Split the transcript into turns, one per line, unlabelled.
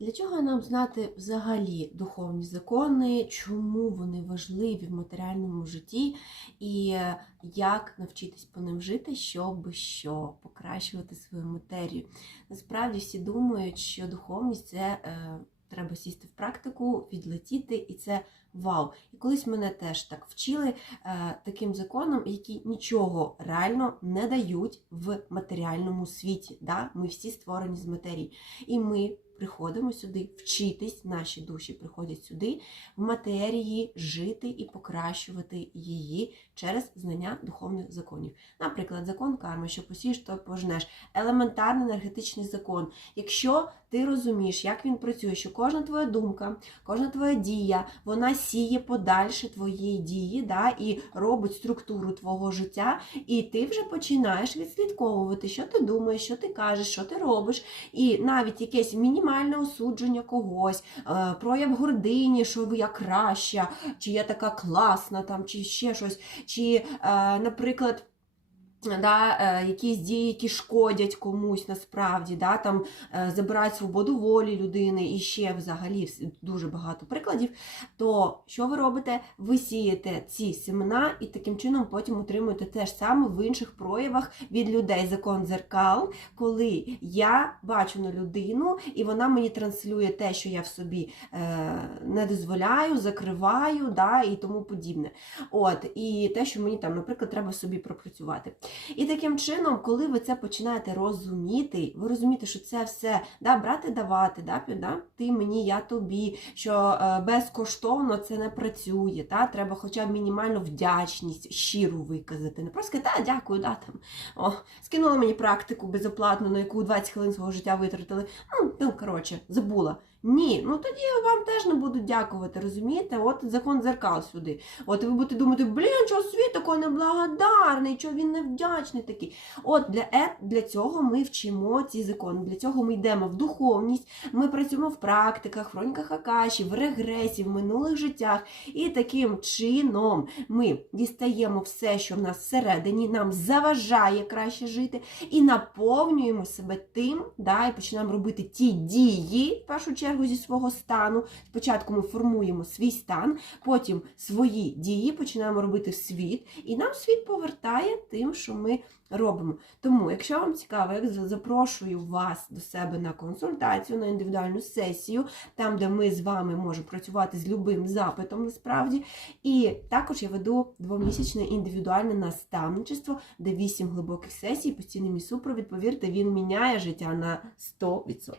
Для чого нам знати взагалі духовні закони, чому вони важливі в матеріальному житті, і е, як навчитись по ним жити, щоб що покращувати свою матерію? Насправді всі думають, що духовність це е, треба сісти в практику, відлетіти, і це вау. І колись мене теж так вчили е, таким законам, які нічого реально не дають в матеріальному світі. Да? Ми всі створені з матерії. І ми приходимо сюди вчитись, наші душі приходять сюди в матерії жити і покращувати її через знання духовних законів. Наприклад, закон карми, що посієш, то пожнеш. Елементарний енергетичний закон. Якщо ти розумієш, як він працює, що кожна твоя думка, кожна твоя дія, вона сіє подальше твоєї дії, да, і робить структуру твого життя, і ти вже починаєш відслідковувати, що ти думаєш, що ти кажеш, що ти робиш, і навіть якесь мінімальне осудження когось, е, прояв гордині, що я краща, чи я така класна, там, чи ще щось, чи, е, наприклад. Да, е, якісь дії, які шкодять комусь насправді, да, там е, забирають свободу волі людини і ще взагалі дуже багато прикладів. То що ви робите? Ви сієте ці семена і таким чином потім отримуєте те ж саме в інших проявах від людей. Закон дзеркал, коли я бачу на людину, і вона мені транслює те, що я в собі е, не дозволяю, закриваю, да, і тому подібне. От, і те, що мені там, наприклад, треба собі пропрацювати. І таким чином, коли ви це починаєте розуміти, ви розумієте, що це все да, брати, давати, да, да, ти мені, я тобі, що е, безкоштовно це не працює. Да, треба хоча б мінімальну вдячність щиру виказати. Не просто сказати, «Та, дякую, да, там, о, скинули мені практику безоплатно, на яку 20 хвилин свого життя витратили. Ну, ну коротше, забула. Ні, ну тоді вам теж не будуть дякувати, розумієте? От закон дзеркал сюди. От ви будете думати, блін, чого світ такий неблагодарний, чого він невдячний такий. От для, е- для цього ми вчимо ці закони, для цього ми йдемо в духовність, ми працюємо в практиках, в хроніках Акаші, в регресі, в минулих життях. І таким чином ми дістаємо все, що в нас всередині, нам заважає краще жити, і наповнюємо себе тим, да, і починаємо робити ті дії, в першу чергу, зі свого стану. Спочатку ми формуємо свій стан, потім свої дії починаємо робити світ, і нам світ повертає тим, що ми робимо. Тому, якщо вам цікаво, я запрошую вас до себе на консультацію, на індивідуальну сесію, там, де ми з вами можемо працювати з любим запитом, насправді. І також я веду двомісячне індивідуальне наставничество, де вісім глибоких сесій, постійний мій супровід. Повірте, він міняє життя на 100%.